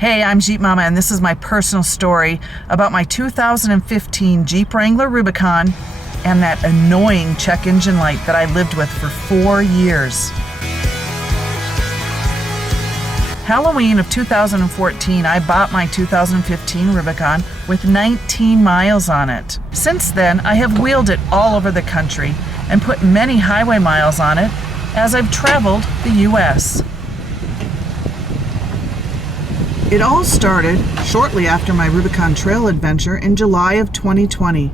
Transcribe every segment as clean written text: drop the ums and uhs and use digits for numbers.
Hey, I'm Jeep Momma, and this is my personal story about my 2015 Jeep Wrangler Rubicon and that annoying check engine light that I lived with for 4 years. Halloween of 2014, I bought my 2015 Rubicon with 19 miles on it. Since then, I have wheeled it all over the country and put many highway miles on it as I've traveled the U.S. It all started shortly after my Rubicon Trail adventure in July of 2020.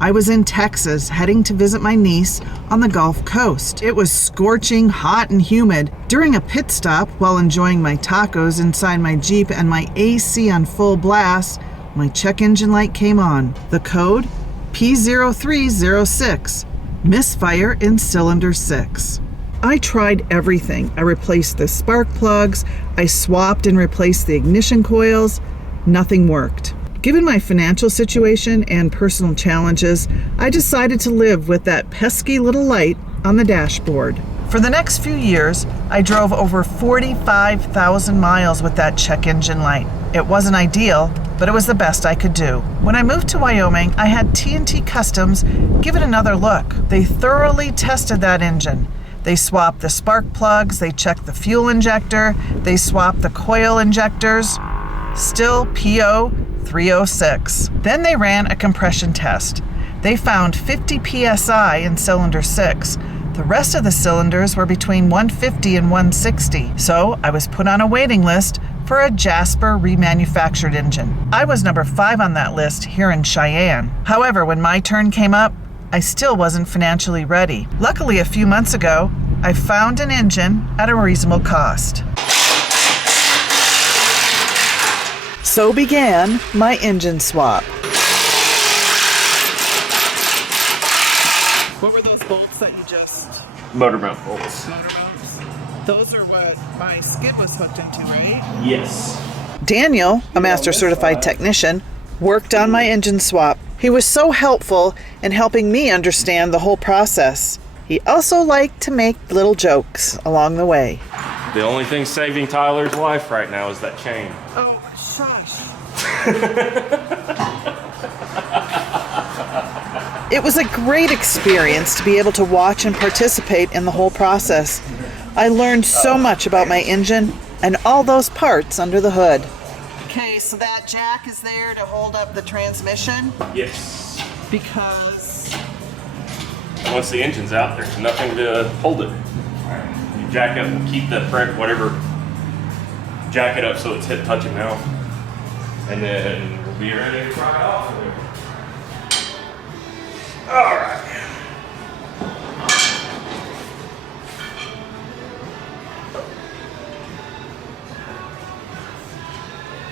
I was in Texas heading to visit my niece on the Gulf Coast. It was scorching hot and humid. During a pit stop while enjoying my tacos inside my Jeep and my AC on full blast, my check engine light came on. The code? P0306. Misfire in cylinder 6. I tried everything. I replaced the spark plugs, I swapped and replaced the ignition coils. Nothing worked. Given my financial situation and personal challenges, I decided to live with that pesky little light on the dashboard. For the next few years, I drove over 45,000 miles with that check engine light. It wasn't ideal, but it was the best I could do. When I moved to Wyoming, I had T&T Customs give it another look. They thoroughly tested that engine. They swapped the spark plugs, they checked the fuel injector, they swapped the coil injectors. Still PO 306. Then they ran a compression test. They found 50 psi in cylinder 6. The rest of the cylinders were between 150 and 160. So I was put on a waiting list for a Jasper remanufactured engine. I was number 5 on that list here in Cheyenne. However, when my turn came up, I still wasn't financially ready. Luckily, a few months ago, I found an engine at a reasonable cost. So began my engine swap. What were those bolts that you just... Motor mount bolts. Motor mounts? Those are what my skid was hooked into, right? Yes. Daniel, a master certified technician, worked on my engine swap. He was so helpful in helping me understand the whole process. He also liked to make little jokes along the way. The only thing saving Tyler's life right now is that chain. Oh, shush. It was a great experience to be able to watch and participate in the whole process. I learned so much about my engine and all those parts under the hood. Okay, so that jack is there to hold up the transmission? Yes. Because... once the engine's out, there's nothing to hold it. Alright, you jack up and keep the front, whatever, jack it up so it's hit touching now. And then we'll be ready to fry off. Alright.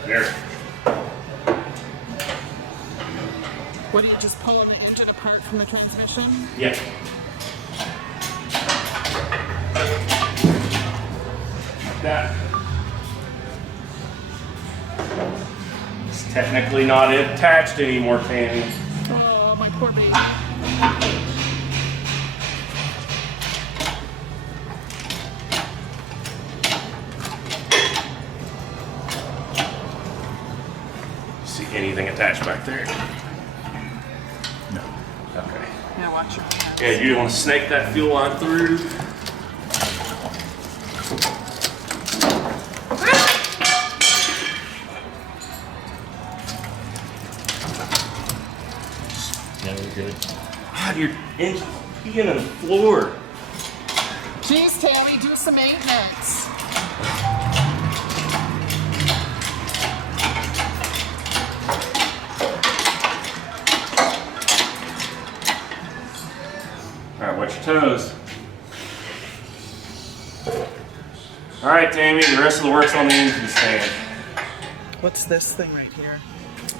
There. What, are you just pulling the engine apart from the transmission? Yeah. Like that. It's technically not attached anymore, Tammy. Oh, my poor baby. See anything attached back there? No. Okay. Yeah, watch your hands. Yeah, you want to snake that fuel line through. Now you're good. God, your engine's peeing on the floor. Jeez, Tammy, do some maintenance. Alright, watch your toes. Alright, Tammy, the rest of the work's on the engine stand. What's this thing right here?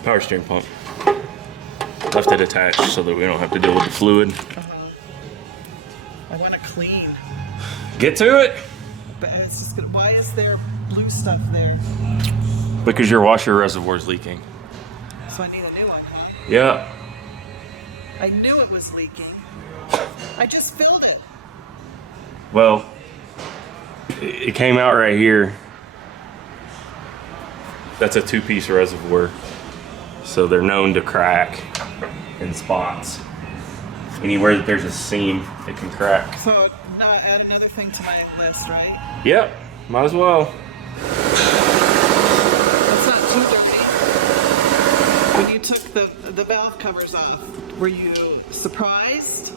Power steering pump. Left it attached so that we don't have to deal with the fluid. I want to clean. Get to it! But it's just gonna, why is there blue stuff there? Because your washer reservoir is leaking. So I need a new one, huh? Yeah. I knew it was leaking. I just filled it. Well, it came out right here. That's a 2-piece reservoir. So they're known to crack in spots. Anywhere that there's a seam, it can crack. So now add another thing to my list, right? Yep, might as well. That's not too dirty. When you took the valve covers off, were you surprised?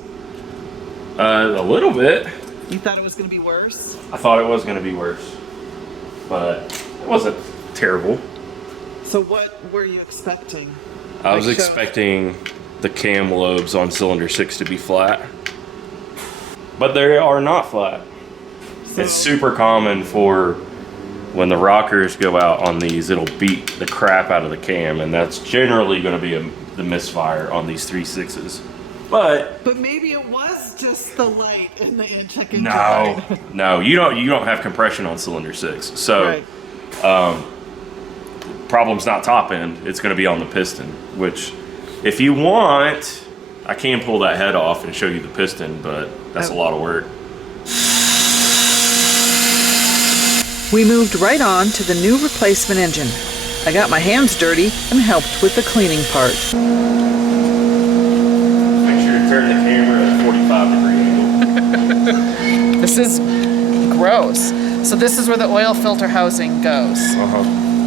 A little bit. You thought it was going to be worse? I thought it was going to be worse, but it wasn't terrible. So what were you expecting? I was expecting the cam lobes on cylinder 6 to be flat, but they are not flat. So, it's super common for when the rockers go out on these, it'll beat the crap out of the cam, and that's generally going to be the misfire on these 3.6s. But maybe it was just the light in the checking no, guide. no, you don't have compression on cylinder 6, so Right. problem's not top end. It's going to be on the piston, which if you want, I can pull that head off and show you the piston, but that's a lot of work. We moved right on to the new replacement engine. I got my hands dirty and helped with the cleaning part. Make sure to turn the camera at a 45-degree angle. This is gross. So this is where the oil filter housing goes.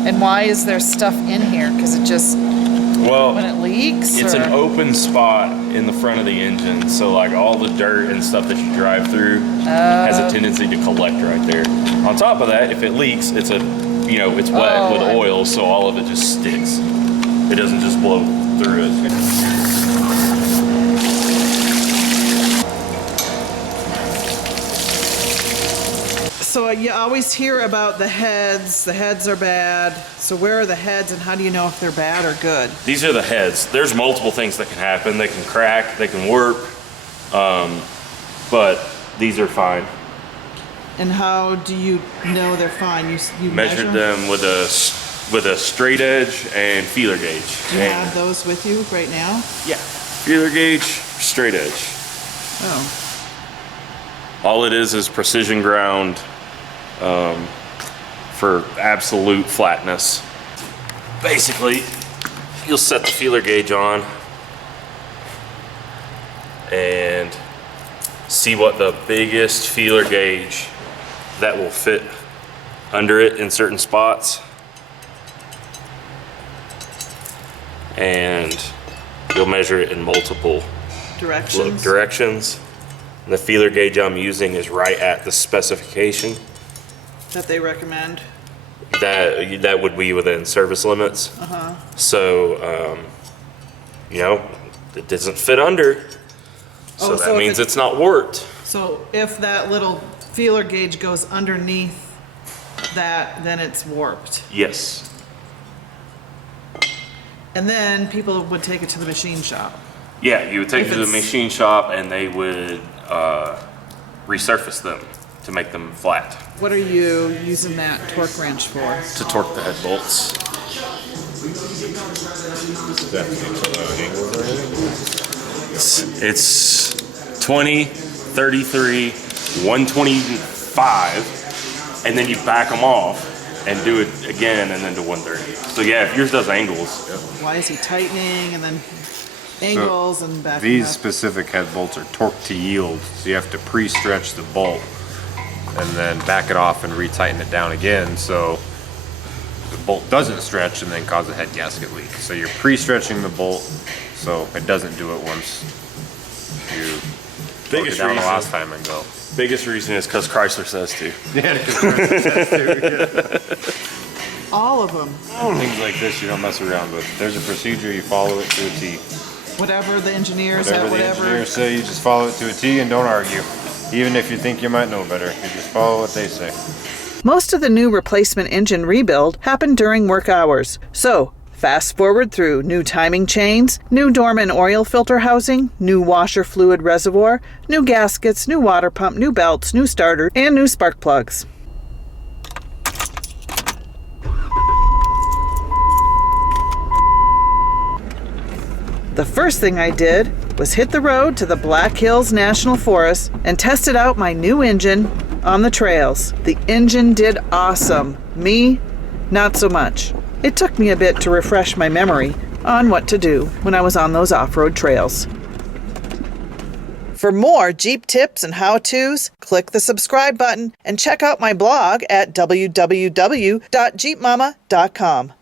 And why is there stuff in here? Because it just, Well, when it leaks? it's or? an open spot in the front of the engine, so like all the dirt and stuff that you drive through has a tendency to collect right there. On top of that, if it leaks, it's it's wet with oil, so all of it just sticks. It doesn't just blow through it. So you always hear about the heads. The heads are bad. So where are the heads and how do you know if they're bad or good? These are the heads. There's multiple things that can happen. They can crack, they can warp, but these are fine. And how do you know they're fine? You Measured them with a straight edge and feeler gauge. Do you have those with you right now? Yeah. Feeler gauge, straight edge. Oh. All it is precision ground for absolute flatness. Basically, you'll set the feeler gauge on and see what the biggest feeler gauge that will fit under it in certain spots. And you'll measure it in multiple directions. And the feeler gauge I'm using is right at the specification That they recommend? that would be within service limits. So, it doesn't fit under. So that means it's not warped. So if that little feeler gauge goes underneath that, then it's warped. Yes. And then people would take it to the machine shop. Yeah, you would take If it to the it's- machine shop and they would resurface them to make them flat. What are you using that torque wrench for? To torque the head bolts. It's 20, 33, 125, and then you back them off and do it again and then to 130. So yeah, if yours does angles. Why is he tightening and then angles and back? These specific head bolts are torqued to yield, so you have to pre-stretch the bolt and then back it off and retighten it down again so the bolt doesn't stretch and then cause a head gasket leak. So you're pre-stretching the bolt so it doesn't do it once you torque it down the last time and go. Biggest reason is because Chrysler says to. All of them. Things like this you don't mess around with. There's a procedure, you follow it to a T. Whatever the engineers Whatever the engineers say, you just follow it to a T and don't argue. Even if you think you might know better, you just follow what they say. Most of the new replacement engine rebuild happened during work hours. So, fast forward through new timing chains, new Dorman oil filter housing, new washer fluid reservoir, new gaskets, new water pump, new belts, new starter, and new spark plugs. The first thing I did was hit the road to the Black Hills National Forest and tested out my new engine on the trails. The engine did awesome. Me, not so much. It took me a bit to refresh my memory on what to do when I was on those off-road trails. For more Jeep tips and how-tos, click the subscribe button and check out my blog at www.jeepmomma.com.